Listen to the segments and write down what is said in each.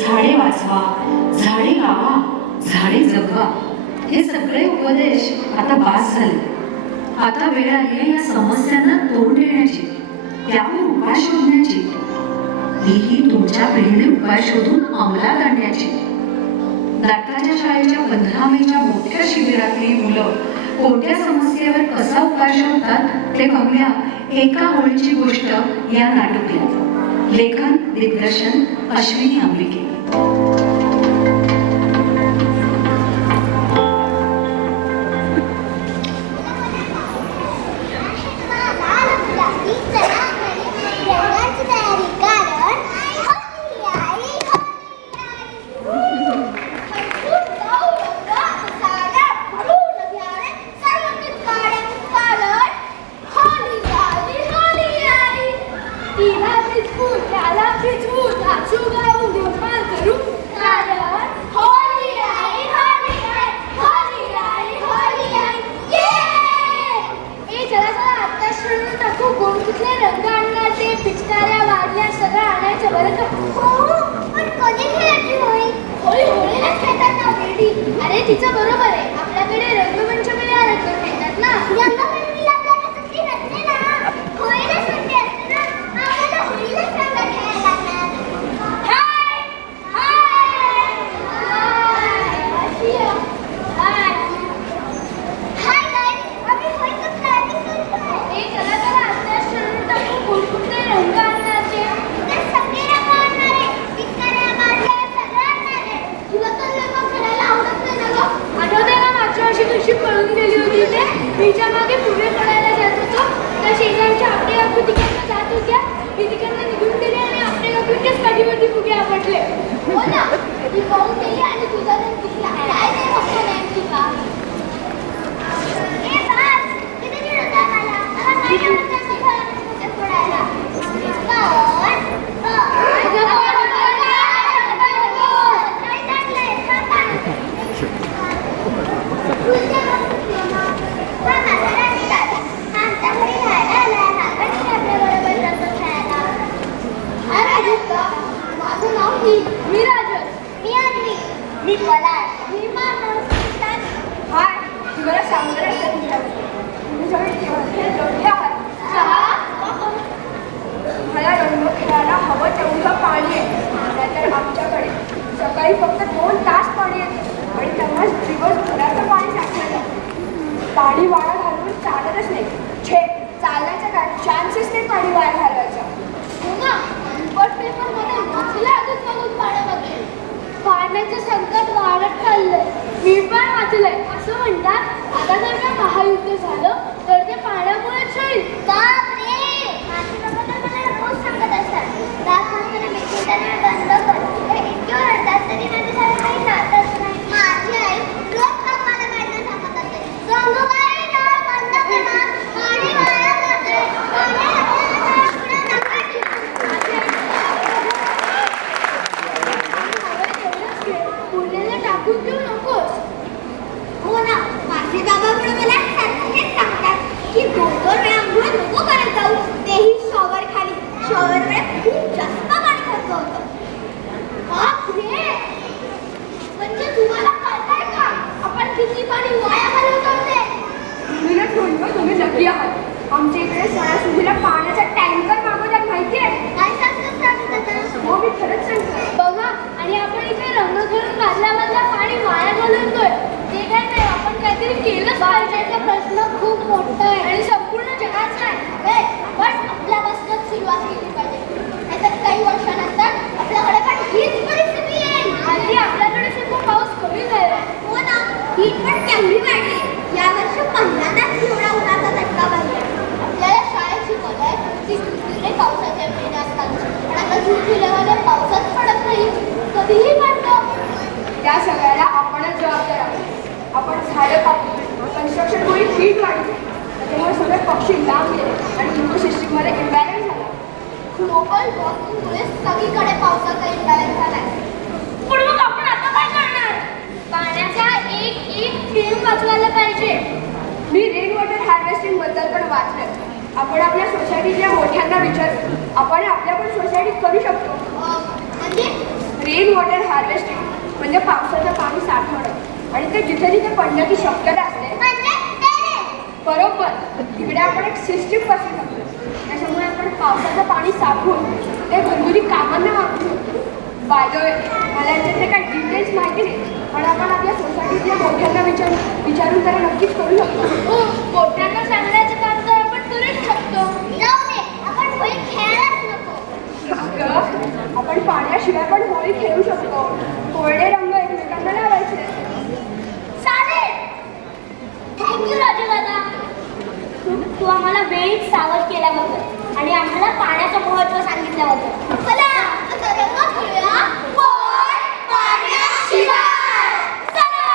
झाडे वाचवा, झाडे लावा, झाडे जगवा हे सगळे उपदेश आता बास झाले. आता वेळ आली आहे या समस्यांना तोंड देण्याची, त्यावर उपाय शोधण्याची. मीही तुमच्या पिढीने उपाय शोधून अंमलात आणण्याची. नाटकाच्या शाळेच्या 15 मेच्या मोठ्या शिबिरातली मुलं कोणत्या समस्येवर कसा उपाय शोधतात ते पाहूया एका ओळीची गोष्ट या नाटकात. लेखन दिग्दर्शन अश्विनी अंबिके. अरे तिचं बरोबर आहे, आपल्याकडे रंगपंचमीला रंग खेळतात ना. रंगपंचमीला आपल्याला सुट्टी नसते ना. होळीला सुट्टी असते ना. आम्हाला होळीलाच रंग खेळायला लागणार. हाय हाय हाय हाय गाईज, आम्ही होळीचं प्लॅनिंग करतोय. चला चला आत्ताच ठरवून टाकू कोणकोणते रंग आणण्याचे. ते सगळे रंग आणणार आहे. पिचकाऱ्या, बादल्या सगळं आणणार आहे. तुला तर रंग खेळायला आवडत नाही ना गं? आठवते ना मागच्या वर्षी कशी पळून गेली होती ते. मीच्या मागे पुढे पडायला जात होतो, त्या शेजारच्या आपटे काकू तिकडनं जात होत्या. मी तिकडनं निघून गेले आणि आपटे काकूंच्याच पाठीवरती फुगे आपटले. हो ना, ती पळून गेली आणि तुझा तर तिथला काय नाही बघतो नेमकी का. ए बास, किती वेळ होता मला? मला नाही आवडत असं फुगे फोडायला. माझं नाव मी राजन, मी अन्वी, मी पलाश, मी मानस. हाय, तुम्हाला सांगणार आहे तुम्ही मला रंग खेळायला हवं तेवढं पाणी आहे. नाहीतर आमच्याकडे सकाळी फक्त 2 तास पाणी येते आणि तेव्हाच दिवसभराचं पाणी साठलेलं. पाणी वाया घालून चालतच नाही. छे, चालण्याचा काय चान्सेस नाही पाणी वाया घालवायचा. हो ना, रिपोर्ट पेपरमध्ये वाचलं अजून बघून पाण्यामध्ये पाण्याचं संकट वाढत चाललंय. मी पण वाचलंय. असं म्हणतात आता जर का महायुद्ध झालं तर ते पाण्यामुळेच होईल. बापरे, माझी बाबा तर मला रोज सांगत असतात रात नसताना मिक्सरने बंद कर. हे इतके ओरडतात तरी माझ्यासारखं काही नातच नाही. माझी आई रोज मला बाहेर सांगत असते, गंगूबाई नळ बंद करा, पाणी वाया जाते. टाकून देऊ नकोस. हो ना, माझे बाबा पण मला सारखेच सांगतात की 2-2 वेळा आंघोळ नको करत जाऊ, तेही शॉवर खाली. शॉवर वेळेस खूप जास्त पाणी खर्च होतं. बापरे, म्हणजे तुम्हाला कळतंय का आपण किती पाणी वाया घालवतो ते? तुम्हीच म्हणतो तुम्ही नक्की आहात. आमच्या इकडे सणासुदीला पाण्याचा टँकर मागवतात माहितीये? काय सांगतात? हो, मी खरंच सांगतो. बघा, आणि आपण इथे रंग खेळून बादल्या पाणी वाया घालवतोय. ते काय नाही, आपण काहीतरी केलंच पाहिजे. प्रश्न खूप मोठा आहे आणि संपूर्ण जगाचा आहे. पण आपल्यापासूनच सुरुवात केली पाहिजे, नाहीतर काही वर्षानंतर आपल्याकडे पण हीच परिस्थिती येईल. हल्ली आपल्याकडे सुद्धा पाऊस कमी झाला. हो ना, हीट पण केवढी वाढली. यावर्षी पहिल्यांदाच एवढा उन्हाचा झटका बसला. आपल्याला शाळेत शिकवलंय की जुलै पावसाच्या महिने असतात, पण आता जून जुलैमध्ये पावसाच पडत नाही, कधीही पडतो. त्या सगळ्याला आपणच जबाबदार आहोत. आपण झाडं कापली, कन्स्ट्रक्शनमुळे हीट वाढली, त्याच्यामुळे सगळे पक्षी लांब गेले आणि इकोसिस्टममध्ये इम्बॅलन्स झाला. ग्लोबल वॉर्मिंगमुळे सगळीकडे पावसाचा इम्बॅलन्स झालाय. पण मग आपण आता काय करणार? पाण्याचा एक थेंब वाचवायला पाहिजे. मी रेन वॉटर हार्वेस्टिंग बद्दल पण वाचलं. आपण आपल्या सोसायटीतल्या मोठ्यांना विचारू, आपण आपल्या पण सोसायटीत करू शकतो. रेन वॉटर म्हणजे पावसाचं पाणी साठवणं आणि ते जिथे जिथे पडण्याची शक्यता असते म्हणजे बरोबर तिकडे आपण एक सिस्टीम बसू शकतो. त्याच्यामुळे आपण पावसाचं पाणी साठवून ते घरगुती कामांना वापरू शकतो. बाय द वे, मला याच्यातले काही डिटेल्स माहिती नाही, पण आपण आपल्या सोसायटीतल्या मोठ्यांना विचारून त्याला नक्कीच करू शकतो. मोठ्यांना सांगण्याचं काम तर आपण करूच शकतो. जाऊ दे, आपण होळी खेळायलाच नको. अगं, आपण पाण्याशिवाय पण होळी खेळू शकतो. कोरडे रंग एकमेकांना लावायचे. चालेल. थँक्यू राजू दादा. तू आम्हाला वेळीच सावध केल्याबद्दल आणि आम्हाला पाण्याचं महत्त्व सांगितल्याबद्दल. चला आता रंग खेळूया. पण पाण्याशिवाय. चला.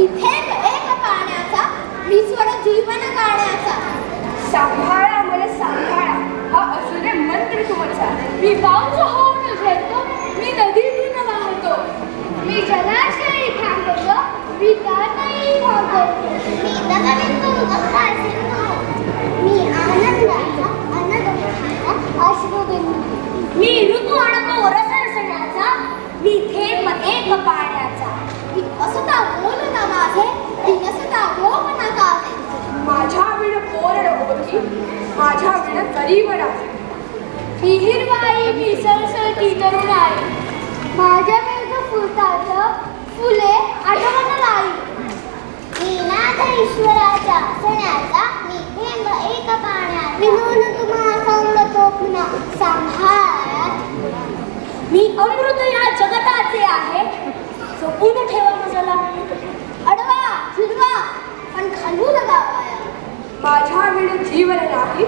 इथे एक पाण्याचा निस्वड जीवन काढण्याचा. सांभाळा मला सांभाळा हा असू दे मंत्र तुमचा. मी पाऊस होऊन घेतो, मी नदीतून वाहतो, मी जलाशयी थांबतो, मी दाताई थांबतो, मी नदीतून गंगा सिंधू, मी आनंदाचा अनदुःखाचा अश्रुबिंदू, मी ऋतू आणतो रसरसण्याचा, मी थेंब एक पाण्याचा, मी असता बोल ना माझे, मी नसता गोप ना गावे. माझ्या विण कोरड होती, माझ्या विण गरीब राही. मी हिरवाई, मी सळसळती तरुणाई, माझ्या वेग फुलताचं फुले आठवण लाई. मी नाथ ईश्वराच्या सण्याचा, मी थेंब एक पाण्याचा, मी नोन तुम्हा सांगतो पुन्हा सांभाळ. मी अमृत या जगताचे आहे, जपून ठेवा मजला. अडवा हिरवा पण घालू नका. माझ्या विण जीवन नाही,